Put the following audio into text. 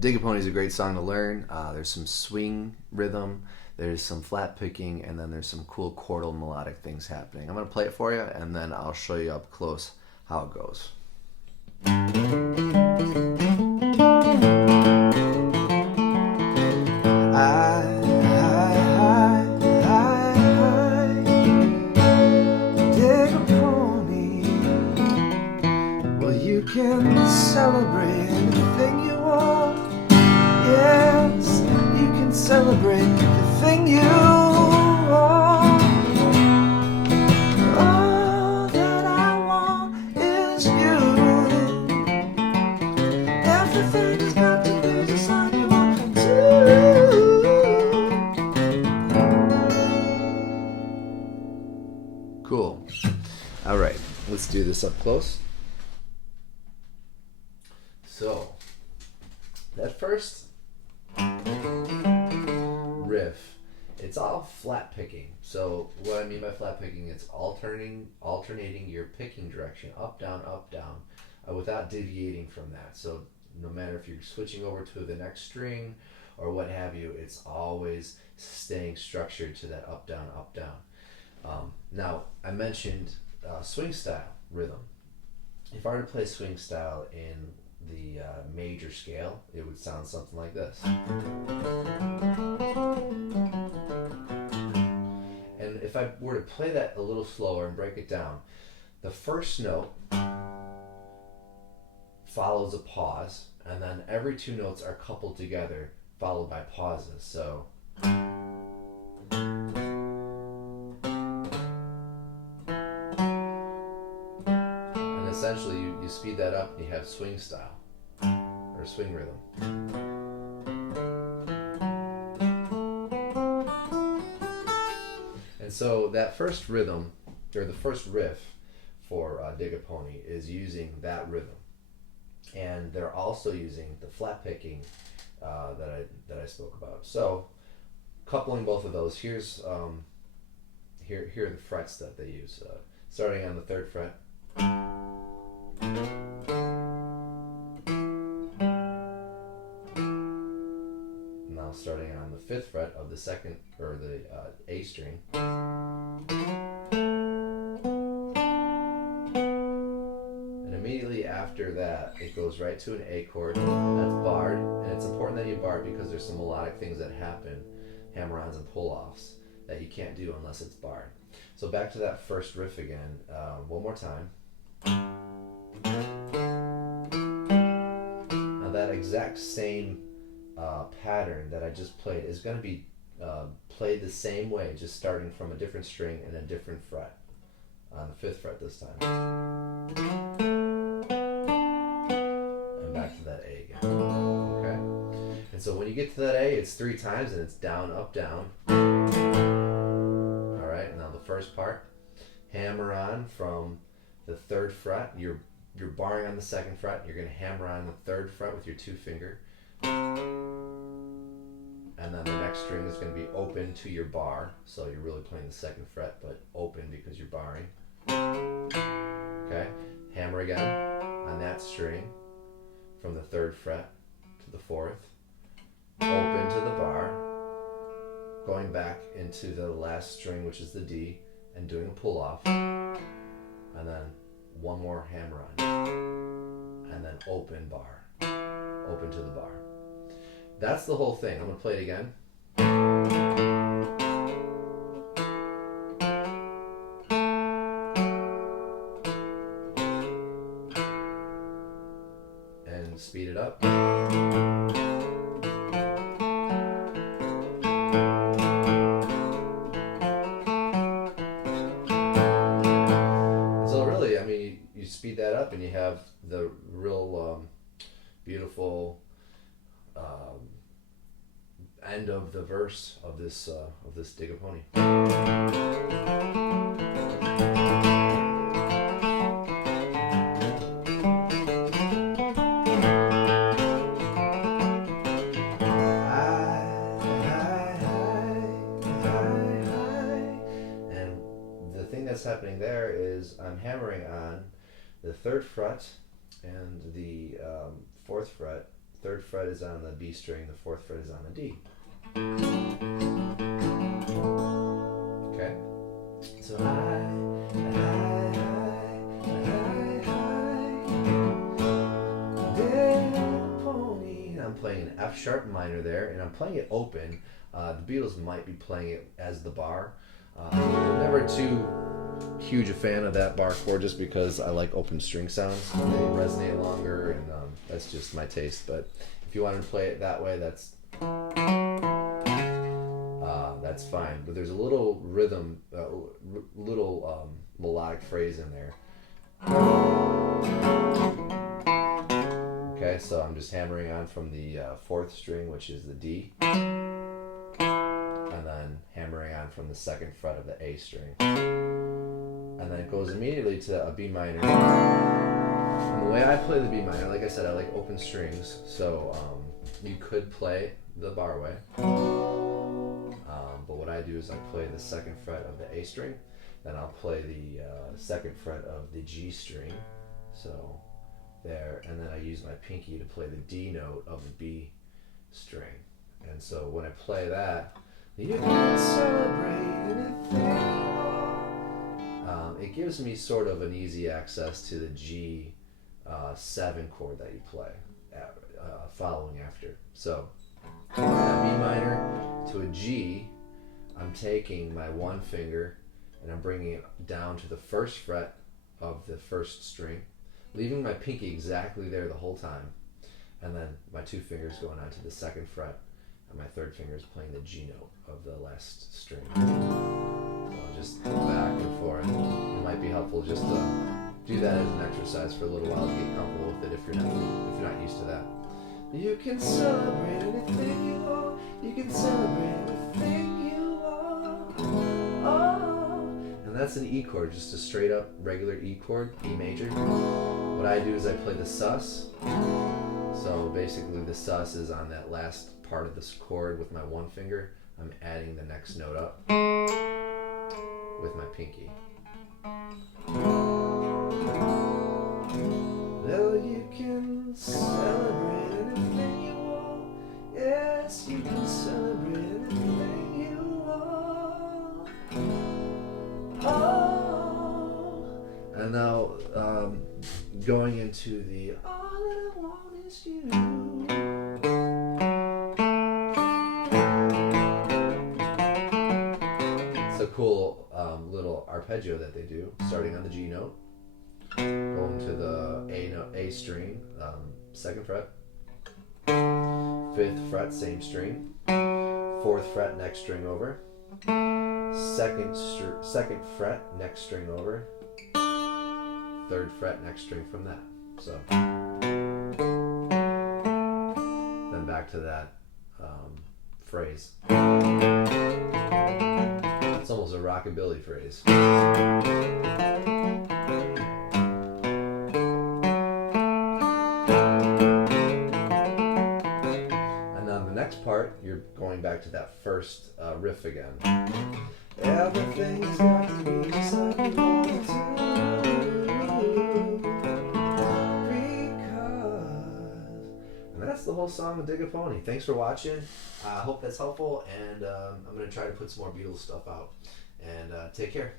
Dig-A-Pony is a great song to learn. There's some swing rhythm, there's some flat picking, and then there's some cool chordal melodic things happening. I'm going to play it for you, and then I'll show you up close how it goes. You can celebrate anything you want. Yes, you can celebrate the thing you want. All that I want is you. Everything's got to be just like you want to. Cool. All right, let's do this up close. So, that first riff, it's all flat picking. So what I mean by flat picking, it's alternating your picking direction, up, down, without deviating from that. So no matter if you're switching over to the next string or what have you, it's always staying structured to that up, down, up, down. Now, I mentioned swing style rhythm. If I were to play swing style in the major scale, it would sound something like this. And if I were to play that a little slower and break it down, the first note follows a pause, and then every two notes are coupled together, followed by pauses. So essentially you speed that up and you have swing style or swing rhythm. And so that first rhythm, or the first riff for Dig-A-Pony, is using that rhythm, and they're also using the flat picking that I spoke about. So coupling both of those, here are the frets that they use. Starting on the 3rd fret. Now starting on the 5th fret of the 2nd, or the A string. And immediately after that, it goes right to an A chord, that's barred, and it's important that you bar because there's some melodic things that happen, hammer-ons and pull-offs, that you can't do unless it's barred. So back to that first riff again, one more time. Now that exact same pattern that I just played is going to be played the same way, just starting from a different string and a different fret, on the 5th fret this time. And back to that A again. Okay? And so when you get to that A, it's 3 times and it's down, up, down. Alright, now the first part, hammer on from the 3rd fret. You're barring on the 2nd fret. You're going to hammer on the 3rd fret with your 2 finger. And then the next string is going to be open to your bar. So you're really playing the 2nd fret, but open because you're barring. Okay? Hammer again on that string from the 3rd fret to the 4th. Open to the bar. Going back into the last string, which is the D, and doing a pull off. And then one more hammer on. And then open bar. Open to the bar. That's the whole thing. I'm going to play it again. And speed it up. So really, I mean, you speed that up and you have the real beautiful end of the verse of this Dig-A-Pony. And the thing that's happening there is I'm hammering on the 3rd fret and the 4th fret third fret is on the B string, the fourth fret is on the D. Okay? So I'm playing an F sharp minor there, and I'm playing it open. The Beatles might be playing it as the bar. I'm never too huge a fan of that bar chord just because I like open string sounds. They resonate longer, and that's just my taste. But if you wanted to play it that way, that's fine. But there's a little rhythm, melodic phrase in there. Okay, so I'm just hammering on from the fourth string, which is the D, and then hammering on from the second fret of the A string. And then it goes immediately to a B minor. And the way I play the B minor, like I said, I like open strings, so you could play the bar way. But what I do is I play the second fret of the A string, then I'll play the second fret of the G string, so there, and then I use my pinky to play the D note of the B string. And so when I play that, you can celebrate anything. It gives me sort of an easy access to the G 7 chord that you play following after. So that B minor to a G, I'm taking my one finger and I'm bringing it down to the first fret of the first string, leaving my pinky exactly there the whole time, and then my two fingers going on to the second fret, and my third finger is playing the G note of the last string. So just back and forth. It might be helpful just to do that as an exercise for a little while to get comfortable with it if you're not used to that. You can celebrate anything you want. You can celebrate anything you want. Oh. And that's an E chord, just a straight up regular E chord, E major. What I do is I play the sus. So basically the sus is on that last part of this chord with my one finger. I'm adding the next note up with my pinky. Well, you can celebrate anything you want. Yes, you can celebrate anything you want. Oh. And now going into the all that I want is you. It's a cool little arpeggio that they do, starting on the G note, going to the A string, second fret, fifth fret, same string, fourth fret, next string over, second fret, next string over, third fret, next string from that. So then back to that phrase. It's almost a rockabilly phrase. And then the next part, you're going back to that first riff again. Everything's got to be just like you want it to. And that's the whole song of Dig a Pony. Thanks for watching. I hope that's helpful, and I'm going to try to put some more Beatles stuff out. And take care.